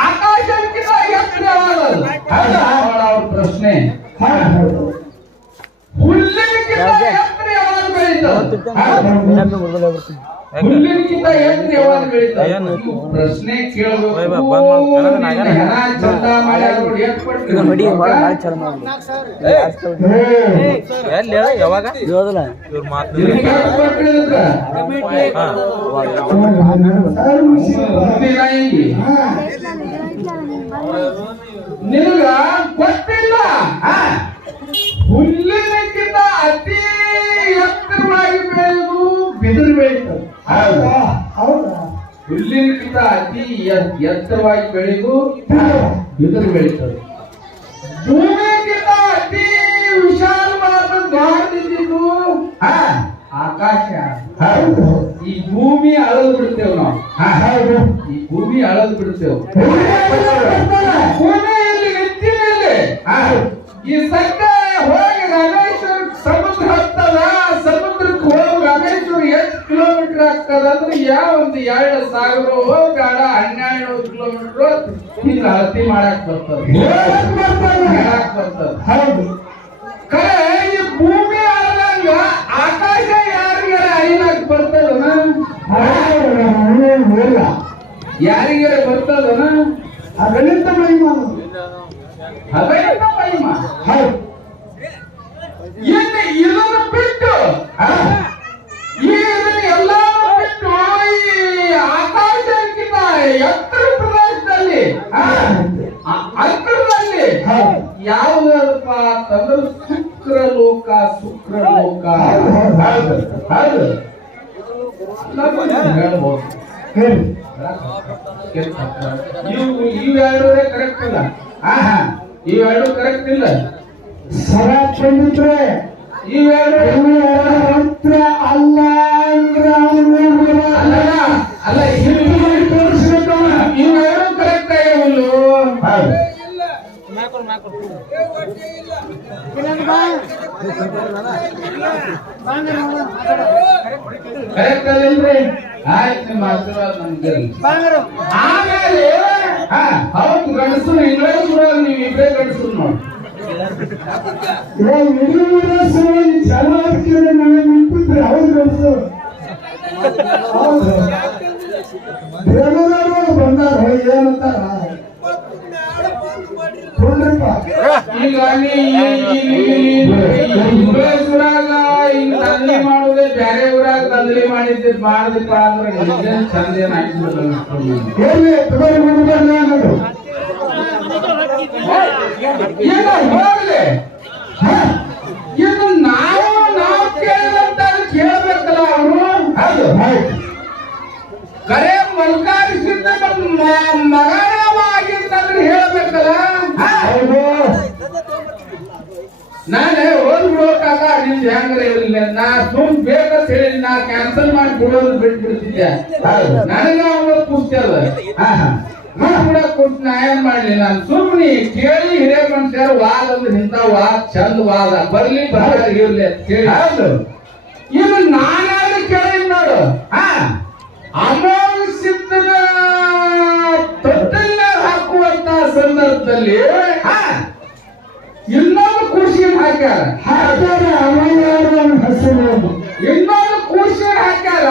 ಆಕಾಶಕ್ಕಿಂತ ಎತ್ತರವಾದದ್ದು ಹೌದಾ? ಅವಳ ಅವ್ರ ಪ್ರಶ್ನೆ ಹುಲ್ಲಿನಕ್ಕಿಂತ ಎತ್ತರ ಯಾವಾಗ ಬೆಳೀತದೆ ಹುಲ್ಲಿನಕ್ಕಿಂತ ಏನು? ನೀವು ಪ್ರಶ್ನೆ ಕೇಳಬೇಕು. ಹೆಣ ಚಂದ ಎಷ್ಟ್ ಕೊಡ್ತೀರಿ? ಎಲ್ಲಿ ಹೇಳ ಯಾವಾಗ? ಇವ್ರ ಮಾತು ನಿನಗೆ ಗೊತ್ತಿಲ್ಲ? ಹುಲ್ಲಿನಕ್ಕಿಂತ ಅತಿ ಎತ್ತರವಾಗಿ ಬೆಳೆದು ಬಿದಿರು ಹುಲ್ಲಿನಕ್ಕಿಂತ ಅತಿ ಎತ್ತರವಾಗಿ ಬೆಳೆದು ಬಿದಿರು ಬೆಳೀತದೆ ಭೂಮಿಗಿಂತ ಅತಿ ವಿಶಾಲವಾದ ಗಾಢದಿದ್ದು ಆ, ಆಕಾಶ. ಈ ಭೂಮಿ ಅಳದು ಬಿಡ್ತೇವೆ ನಾವು. ಈ ಭೂಮಿ ಅಳದು ಬಿಡ್ತೇವೆ ಭೂಮಿಯಲ್ಲಿ ಎತ್ತಿನಲ್ಲಿ ಈ ಸದ್ಯ ಹೋಗಿ ರಾಮೇಶ್ವರ ಸಮುದ್ರ ಹತ್ತದ ಸಮುದ್ರಕ್ಕೆ ಹೋಗಿ ರಾಮೇಶ್ವರ ಎಷ್ಟು ಕಿಲೋಮೀಟರ್ ಆಗ್ತದ ಅಂದ್ರೆ ಯಾವ ಒಂದು ಸಾವಿರ ಹೋಗಾಡ ಹನ್ನೆರಡು ಕಿಲೋಮೀಟರ್ ಹಿಂಗ ಹತ್ತಿ ಮಾಡಕ್ ಬರ್ತದ. ಹೇಳಕ್ ಬರ್ತದ. ಹೌದು. ಕರೆ ಈ ಭೂಮಿ ಅಳದಂಗ ಆಕಾಶ ಯಾರಿಗಾರ ಅರಿಲಾಕ್ ಬರ್ತದನ? ಯಾರಿಗಾರ ಬರ್ತದನ? ಅಗಣಿತ ಮಹಿಮ. ಅಗಣಿತ ಮಹಿಮ. ಹೌದು. ಇನ್ನು ಇದನ್ನು ಬಿಟ್ಟು ಆ, ಈ ಇದನ್ನ ಎಲ್ಲಾನು ಬಿಟ್ಟು ಈ ಆಕಾಶಕ್ಕಿಂತ ಎತ್ತರ ಪ್ರದೇಶದಲ್ಲಿ ಆ, ಆ- ಅಂತರದಲ್ಲಿ ಯಾವುದಪ್ಪ ಅಂತಂದ್ರೆ ಶುಕ್ರ ಲೋಕ ಶುಕ್ರ ಲೋಕ ಹೌದು ಹೌದು ಹೇಳ್ಬೋದು ಇವು ಇವೆರಡು ಕರೆಕ್ಟ್ ಇಲ್ಲ. ಆಹಾ ಇವೆರಡು ಕರೆಕ್ಟ್ ಇಲ್ಲ. ಸರ ಪಂಡಿತ್ರೆ ಇವೆರಡು ಮಂತ್ರ ಅಲ್ಲ ಅಂದ್ರೆ ಅಲ್ಲ ಅಲ್ಲ ತೋರಿಸ್ಬೇಕು ಅವನ. ಇವೆರಡು ಕರೆಕ್ಟ್ ಆಗಿವಲ್ಲು ಹೌದು ಕರೆಕ್ಟ್ ಆಯ್ತು ನಿಮ್ಮ ಆಶೀರ್ವಾದ ನಮ್ಗೆ. ಆಮೇಲೆ ಹೌದು ಗಂಡಸರು ಇಂಗ್ಲೆಂಡ್ ನೀವು ಇಬ್ಬರೇ ಗಂಡಸರು ನೋಡಿ ಜನ ಹಾಕಿದ್ರೆ ನಾವೇ ನಿಂತಿದ್ರೆ. ಹೌದು ಇದೇನ್ ಚಂದ ಏನ್ ಆಗಿಬಿಡಲ್ಲ ಎಲ್ಲಿ ತಗೊಳ್ಳಿ ಮುಗಿದ ಅನ್ನೋದು ಈಗ ಹೋಗ್ಲಿ ಹ? ಇದು ನಾವು ನಾವು ಕೇಳಿದಂತ ಕೇಳ್ಬೇಕಲ್ಲ ಅವರು? ಹೌದು ಕರೆ ಮಲ್ಕಾರಿಸಿದ್ದ ಮಗನವಾಗಿತ್ತಂದ್ರೆ ಹೇಳ್ಬೇಕಲ್ಲ? ನಾನೇ ಓದ್ಬಿಡೋಕಾಗ ನಿಮ್ದು ಹೆಂಗ್ರೆ ಇರಲಿಲ್ಲ. ನಾ ಸುಮ್ ಬೇಕಂತ ಹೇಳಿ ನಾ ಕ್ಯಾನ್ಸಲ್ ಮಾಡಿ ಬಿಡೋದು ಬಿಟ್ಟು ಬಿಡ್ತಿದ್ದೆ ನನಗೆ ಅವಳು ಕುಂತ ಅದ. ಕೂಡ ಕುಸ್ತಿ ನಾ ಏನ್ ಮಾಡ್ಲಿ? ನಾನು ಸುಮ್ನಿ ಕೇಳಿ ಹಿರಿಯ ಮನುಷ್ಯರು ವಾದ ಅಂದ್ರೆ ಇಂಥ ವಾದ ಚಂದ ವಾದ. ಬರ್ಲಿ ಬರ್ಲಿ ಇರ್ಲಿ ಅಂತ ಕೇಳಿ. ಇದು ನಾನಾದ್ರೂ ಕೇಳಿ ನೋಡು. ಹಾ. ಅಮೋಘಸಿದ್ದನ ತೊಟ್ಟಲ್ಲ ಹಾಕುವಂತ ಸಂದರ್ಭದಲ್ಲಿ ಹಾ. ಇನ್ನೊಂದು ಕುರ್ಸಿನ ಹಾಕ್ಯಾರ. ಹಾಕ್ಯಾರ ಅವನ್ಯಾರು ಹಸಿರು. ಇನ್ನೊಂದು ಕುರ್ಸಿನ ಹಾಕ್ಯಾರ?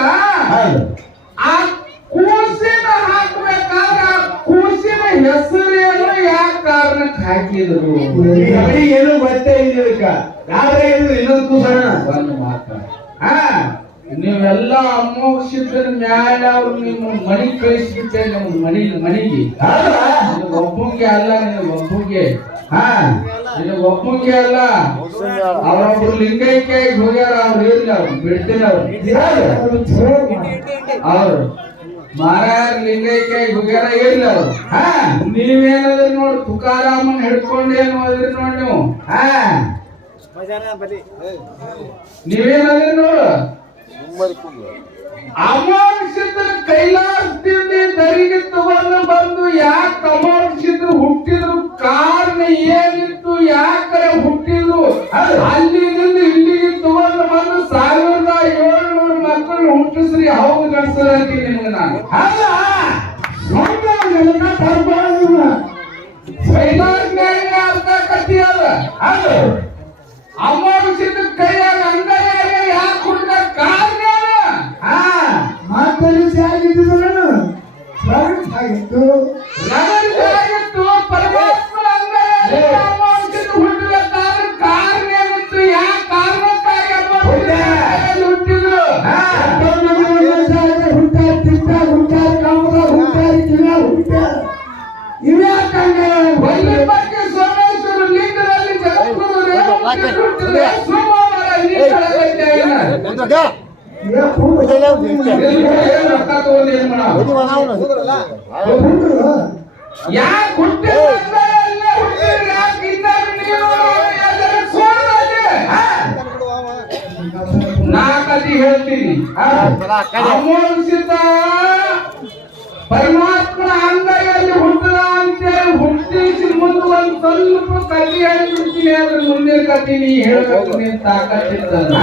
ಆ ಕೂಸಿನ ಹಾಕ್ಬೇಕಾದ್ರೆ ಆ ಕೂಸಿನ ಹೆಸರೇನು ಯಾವ ಕಾರಣಕ್ಕೆ ಹಾಕಿದ್ರು? ಏನು ಗೊತ್ತೇ ಇದಕ್ಕ ಯಾರೇ ಇದು ಇನ್ನೊಂದು ಕೂಸಣ ಒಂದು ಮಾತ. ಹಾ ನೀವೆಲ್ಲ ಅಮೋಕ್ಷಿದ್ರ ನ್ಯಾಯ ಅವ್ರು ನಿಮ್ಮ ಮನಿ ಕಳಿಸ್ಬಿಟ್ಟೆ ನಮ್ಮ ಮನಿ ಮನಿಗೆ. ಒಬ್ಬಂಗೆ ಅಲ್ಲ ನಿಮ್ಮ ಒಬ್ಬಂಗೆ. ಹಾ. ನಿನಗೆ ಒಪ್ಪಕ್ಕೆ ಅಲ್ಲ. ಅವರೊಬ್ರು ಲಿಂಗೈಕ್ಯ ಹೋಗ್ಯಾರ, ಅವ್ರು ಇಲ್ಲ ಅವ್ರು? ಬಿಡ್ತಿಲ್ಲ ಅವ್ರು. ಅವ್ರು. ಲಿಂಗೈಕ್ಯ ಹೋಗ್ಯಾರ ಇಲ್ಲ ಅವ್ರು? ಹಾ? ನೀವೇನಾದ್ರೂ ನೋಡಿ, ತುಕಾರಾಮನ್ ಹಿಡ್ಕೊಂಡೇನು ಅದ್ರಿ ನೋಡಿ ನೀವು. ಹಾ? ನೀವೇನಾದ್ರಿ ನೋಡು. ಅಮೋಕ್ಷಿದ್ರ ಕೈಲಾಸದಿಂದ ಕತಿ ಹೇಳ್ತೀನಿ ಪರಮಾತ್ಮನ ಅಂಗೈಯಲ್ಲಿ ಹುಟ್ಟದ ಅಂತೇಳಿ ಹುಟ್ಟಿಸಿ ಮುಂದೆ ಒಂದ್ ಕತಿ ಹೇಳ್ಬಿಡ್ತೀನಿ ಅದ್ರ ಮುಂದೆ ಕತಿ ನೀ ಹೇಳ್ಬೇಕು ನೀನ್ ತಾಕತ್ತಿದ್ದಲ್ಲ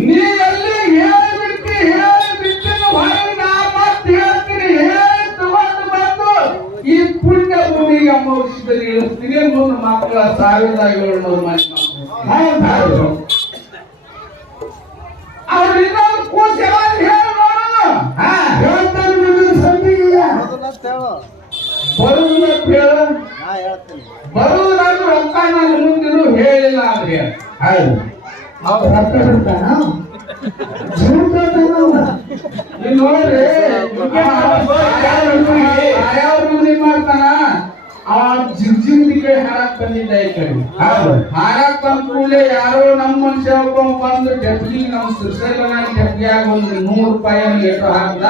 ನೀ ಎಲ್ಲಿ ಹೇಳಿಬಿಡ್ತಿ ಹೇಳಿಬಿಟ್ಟಿನ ಹೊರಗೆ ನಾ ಮತ್ತೆ ಹೇಳ್ತೀನಿ ಹೇಳಿ ತಗೊಂಡು ಬಂದು ಈ ಪುಣ್ಯ ಭೂಮಿಗೆ ಇಳಿಸ್ತೀನಿ ಮುಂದೆ ಮಕ್ಕಳ ಸಾವಿರದ ಏಳ್ನೂರು ಮಂದಿ ಮಕ್ಕಳು. ಬರುವುದ ಹೇಳ? ಬರುವುದಾದ್ರೂ ರೊಕ್ಕ ನಾನು ಮುಂದಿರು ಹೇಳಿಲ್ಲ ಅಂದ್ರೆ ಹೌದು. ಅವ್ರು ರೊಕ್ಕ ಬಿಡ್ತಾನ ನೋಡ್ರಿ ಯಾವ ಮಂದಿ ಮಾಡ್ತಾನ ಅವ ಜಿಗ್ ಜಿಗ್ ಕಡೆ ಹಾಡಕ್ ಬಂದಿದ್ದ ಈ ಕಡೆ. ಬಂದ ಕೂಡಲೇ ಯಾರೋ ನಮ್ಮ ಮನುಷ್ಯ ಒಬ್ಬ ಬಂದು ಡೆಪ್ಟಿ ನಮ್ಮ ಶ್ರೀಶೈಲ ಡೆಪ್ಟಿಯಾಗ ಒಂದು ನೂರು ರೂಪಾಯಿ ಏಟು ಹಾಕ್ದ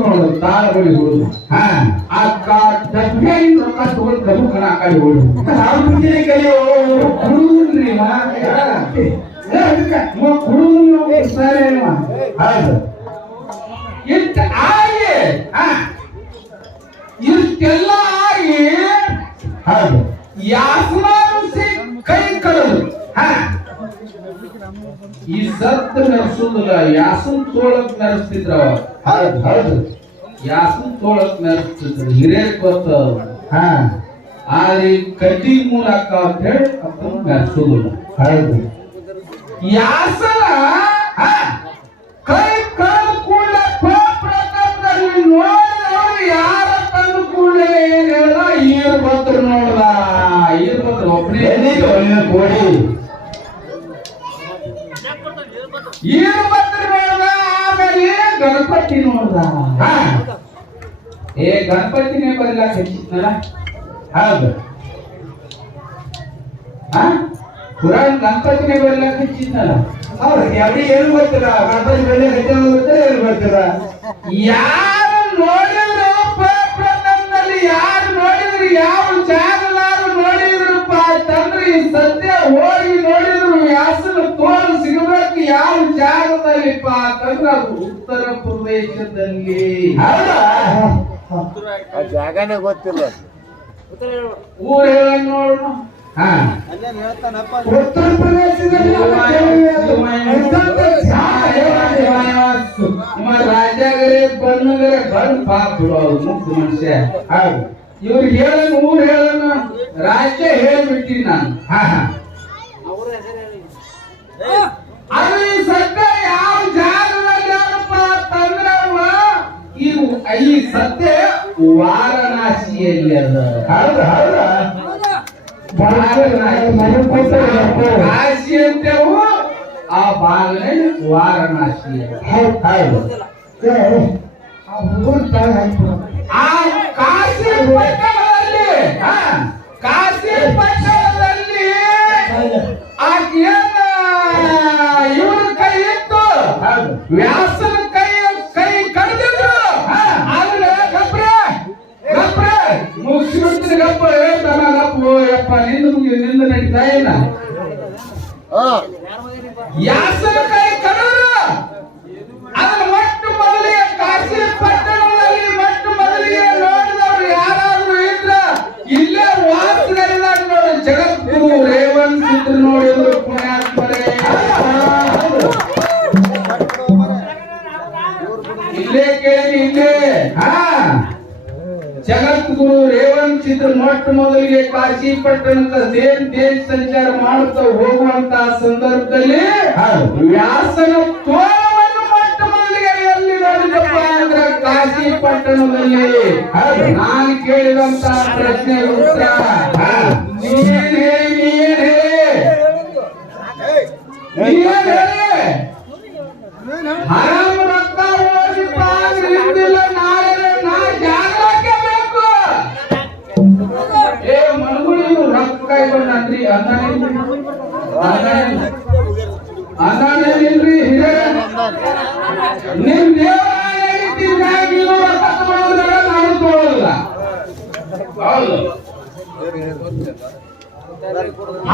ನೋಡು ತಾಳಗುಡಿ ಹುಡುಗ ಹಾ, ಆ ಡೆಪ್ಟಿ ರೊಕ್ಕ ತಗೊಂಡು ಪ್ರಮುಖ ಆ ಕಡೆ ಹುಡುಗ ನಾವು ಮುಂದಿನ ಕಲಿಯೋ ಹುಡುಗ್ರಿ ಹುಡುಗ ಸರಿ ಹೌದು. ಇಷ್ಟ ಆಗಿ ಇಷ್ಟೆಲ್ಲ ಹೌದು. ಯಾಸಮಾನಿಸಿ ಕೈ ಕಡದು ಹಾ. ಈ ಸತ್ ನಡೆಸುದಿಲ್ಲ ಯಾಸನ್ ತೋಳಕ್ ನಡೆಸ್ತಿದ್ರ ಅವಾಗ ಹೌದು ಹೌದು. ಯಾಸನ್ ತೋಳಕ್ ನಡೆಸ್ತಿದ್ರು ಹಿರಿಯರ್ ಗೊತ್ತ ಹಾ. ಆದ್ರೆ ಈ ಕಡ್ಡಿ ಮೂಲಕ ಅಂತ ಹೇಳಿ ಅದನ್ನ ನಡೆಸುದಿಲ್ಲ ಹೌದು. ಯಾಸನ ಗಣಪತಿನೇ ಬರ್ಲಾಕ ಹೆಚ್ಚಿದ್ನಲ್ಲ ಹೌದು. ಹಾ ಪುರಾಣ ಗಣಪತಿನೇ ಬರ್ಲಾಕ ಹೆಚ್ಚಿದ್ನಲ್ಲ ಹೌದು ಎಲ್ಲಿ ಏನು ಗೊತ್ತಿಲ್ಲ ಗಣಪತಿ ಬೆಲೆ ಗಟ್ಟಿ ಗೊತ್ತಿಲ್ಲ ಏನು ಗೊತ್ತಿಲ್ಲ ಯಾರು ನೋಡಿದ್ರು ಪ್ರಪಂಚದಲ್ಲಿ ಯಾರು ನೋಡಿದ್ರು, ಯಾವ ಜಾಗಲಾರು ನೋಡಿದ್ರಪ್ಪ ಅಂತಂದ್ರೆ ಈ ಸದ್ಯ ಹೋಗಿ ನೋಡಿದ್ರು ಯಾಸನ ತೋರು ಸಿಗಬೇಕು, ಯಾವ ಜಾಗದಲ್ಲಿಪ್ಪ? ಅಂತಂದ್ರೆ ಅದು ಉತ್ತರ ಪ್ರದೇಶದಲ್ಲಿ. ಹೌದಾ? ಜಾಗನೇ ಗೊತ್ತಿಲ್ಲ. ಉತ್ತರ ಪ್ರದೇಶದಲ್ಲಿ ರಾಜಾಗರೆ ಬಣ್ಣಗರೆ ಬಂದ್ ಪಾಪ ಮುಕ್ತ ಮನುಷ್ಯ. ಹೌದು. ಇವ್ರು ಹೇಳನ್ ಊರ್ ಹೇಳನ ರಾಜ್ಯ ಹೇಳ್ಬಿಟ್ಟಿನಿ ನಾನು. ಹಾ ಹಾ. ಸದ್ಯ ಯಾವ ಅವ ಈ ಸದ್ಯ ವಾರಣಾಸಿಯಲ್ಲಿ ಅದ. ಹೌದು ಹೌದಾ. ಕಾಶಿ ಅಂತೇವು ಆ ಭಾಗನೇ ವಾರಣಾಸಿ. ಹೌದು ಆ ಹುಡುಗರು ತಾಯಿ ಆ ಕಾಶಿ ಪಟ್ಟಣದಲ್ಲಿ ಕಾಶಿ ಪಟ್ಟಣದಲ್ಲಿ ಆಕೆಯನ್ನ ಇವ್ರ ಕೈ ಇತ್ತು ವ್ಯಾಸನ ಕೈ ಮುಗಿಸ್ಬಿಡ್ತೀನಿ ಗಪ್ಪ ತಮ್ಮ ಗಪ್ಪು ಯಪ್ಪ ನಿಂದು ಮುಗಿ ನಿಂದು ನಡೀತಾ ಇಲ್ಲ. ವ್ಯಾಸನ ರೇವಂಚಿತ ಮೊಟ್ಟ ಮೊದಲಿಗೆ ಕಾಶಿ ಪಟ್ಟಣದ ದೇಶ ದೇಶ ಸಂಚಾರ ಮಾಡುತ್ತಾ ಹೋಗುವಂತ ಸಂದರ್ಭದಲ್ಲಿ ವ್ಯಾಸನ ತೋಳವನ್ನು ಮೊಟ್ಟ ಮೊದಲಿಗೆ ಎಲ್ಲಿ ನೋಡಿದಪ್ಪ ಅಂದ್ರೆ ಕಾಶಿ ಪಟ್ಟಣದಲ್ಲಿ. ನಾನು ಕೇಳಿದಂತ ಪ್ರಶ್ನೆ ಉತ್ತರ.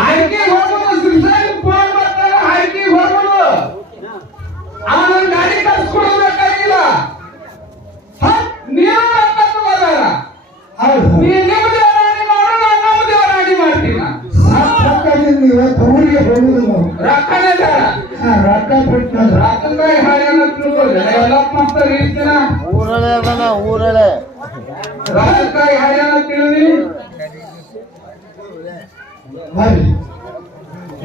ಆಯ್ಕೆ ಹೋಗೋದು ಶ್ರೀಶೈಲ ಫೋನ್ ಮಾಡ್ತಾರೆ ಆಯ್ಕೆ ಅವನ ಗಾಡಿ ಕಳ್ಸ್ಕೊಡ್ಬೇಕಾಗಿಲ್ಲ. ನೀವು ರೊಕ್ಕನೇ ಬೇಡ. ರೊಕ್ಕ ಬಿಟ್ಟು ತಿಳ್ಕೊಳ್ಳಿ. ಮಾಡ್ತಾರೆ ಇಷ್ಟ ಊರಳೆ ಊರಳೆ. ತಿಳಿದಿ ಬರ್ರಿ.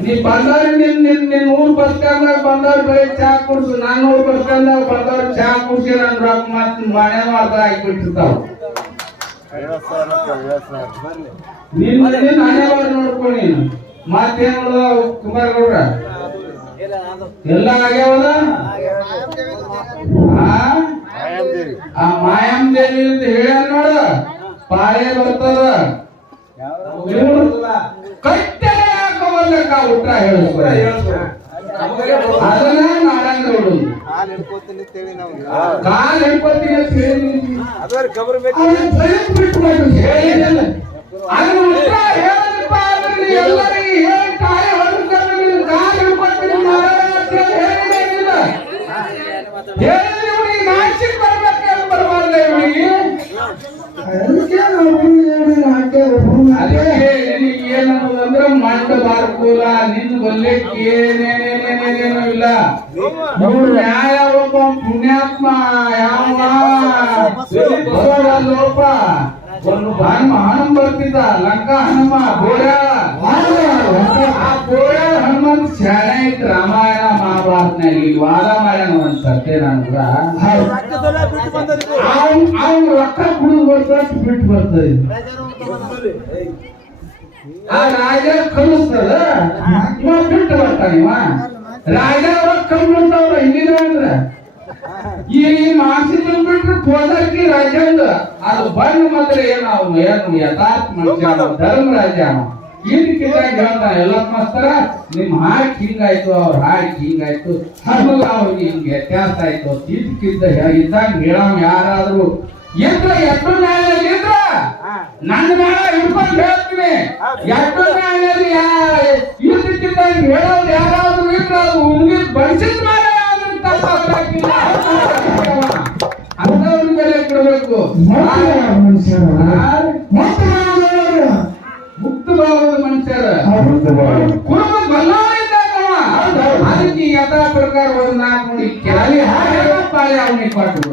ನೀ ಬಂದವ್ರ ನಿನ್ ನಿನ್ ನಿನ್ ಊರ್ ಬಸ್ ಸ್ಟ್ಯಾಂಡ್ ಬಂದವ್ರ ಬರೀ ಚಾ ಕುಡ್ಸು. ನಾನು ಬಸ್ಕಂದಾಗ ಬಂದವ್ರ ಚಾ ಕುಡ್ಸಿ ನನ್ ರೊಕ್ಕ ಮತ್ ಮನೆ ಮಾಡ್ತಾ ಹಾಕ್ಬಿಟ್ಟಿರ್ತಾವ. ನಿನ್ ನಿನ್ ಹಣೆ ಬರ ನೋಡ್ಕೊ ನೀನು. ಮತ್ತೇನ್ ಕುಮಾರ್ ಗೌಡ್ರ ಎಲ್ಲ ಆಗ್ಯಾವದ ಆ? ಮಾಯಾಮ್ ಮಾಯಂ ದೇವಿ ಅಂತ ಹೇಳ ನೋಡ. ಪಾಳೆ ಬರ್ತದ. ಇವ್ರು ಕಟ್ಟೆ ಹಾಕೋಬಲ್ಲಕ್ಕ ಉತ್ತರ ಹೇಳಿಸ್ಕೊಡ ಅದನ್ನ ನಾರಾಯಣ ಗೌಡು ಹಾಲು ಹಿಡ್ಕೋತೀನಿ ಅಂತೇಳಿ ನಾವು ಕಾಲ್ ಹಿಡ್ಕೊತೀನಿ ಅಂತ ಹೇಳಿ ಅದ್ರ ಖಬರ್ ಬೇಕು ಅವ್ರು ಸ್ವಯಂ ಬಿಟ್ಟು ಏನೇನೇನೇನೇನೇನು ಇಲ್ಲ ನ್ಯಾಯ ಒಬ್ಬ ಪುಣ್ಯಾತ್ಮ ಯಾವ ಲೋಪ. ಒಂದು ಹನುಮ ಹನುಮ ಬರ್ತಿದ್ದ ಲಂಕಾ ಹನುಮ ಗೋಳ ಆ ಗೋಳ ಹನುಮಂತ ಶಾಣೆ ಇತ್ತು ರಾಮಾಯಣ ಮಹಾಭಾರತನಾಗ ಇಲ್ಲಿ ವಾದ ಮಾಡ್ಯಾನ ಒಂದ್ ಸತ್ಯ ನಂತರ ರಕ್ತ ಅವ್ನ್ ರೊಕ್ಕ ಕುಡಿದು ಬರ್ತದ ಬಿಟ್ಟು ಬರ್ತದೆ ಆ ರಾಜ ಕಲಿಸ್ತದ ಇವ ಬಿಟ್ಟು ಬರ್ತಾನ ಇವ? ರಾಜ ರೊಕ್ಕ ಬಿಡ್ತಾವ್ರ ಹಿಂದಿನ ಅಂದ್ರ? ಈ ಮಾಸಿದ ಬಿಟ್ರು ಪೋದಕ್ಕೆ ರಾಜ ಅಂದ. ಅದು ಬಂದ ಮಾತ್ರ ಏನು ಅವನು ಏನು ಯಥಾರ್ಥ ಮನುಷ್ಯ ಅವ್ನು ಧರ್ಮರಾಜ ಅವ. ಇದಕ್ಕಿದ್ದಾಗ ಹೇಳ್ದ ಎಲ್ಲ ಮಾಸ್ತರ ನಿಮ್ ಹಾಕ್ ಹಿಂಗಾಯ್ತು ಅವ್ರ ಹಾಕ್ ಹಿಂಗಾಯ್ತು. ಹನುಮಗ ಅವ್ರಿಗೆ ಹಿಂಗ್ ವ್ಯತ್ಯಾಸ ಆಯ್ತು. ಇದಕ್ಕಿದ್ದ ಇದ್ದಾಗ ಹೇಳವ್ ಯಾರಾದ್ರೂ ಇದ್ರ ಎಷ್ಟು ನ್ಯಾಯ ಇದ್ರ ನನ್ನ ನ್ಯಾಯ ಹಿಡ್ಕೊಂಡು ಹೇಳ್ತೀನಿ ಎಷ್ಟು ನ್ಯಾಯಾಲಯ ಇದಕ್ಕಿದ್ದ ಹೇಳೋದು ಯಾರಾದ್ರೂ ಇದ್ರ ಅದು ಉಳಿದ ಬಡಿಸಿದ ಮೇಲೆ ಅಂತವ್ರ ಮೇಲೆ ಕೊಡಬೇಕು ಮನುಷ್ಯರು ಮತ್ತೆ ನಾವು ಮುಕ್ತ ಭಾವದ ಮನುಷ್ಯರ ಕುರುಬ ಅವ. ಅದಕ್ಕೆ ಯಥಾ ಪ್ರಕಾರ ಒಂದು ನಾಲ್ಕು ಕೆಳಗೆ ಕ್ಯಾಲಿ ಹಾಗೆ ಪಾಳೆ ಅವನಿಗೆ ಕೊಟ್ಟು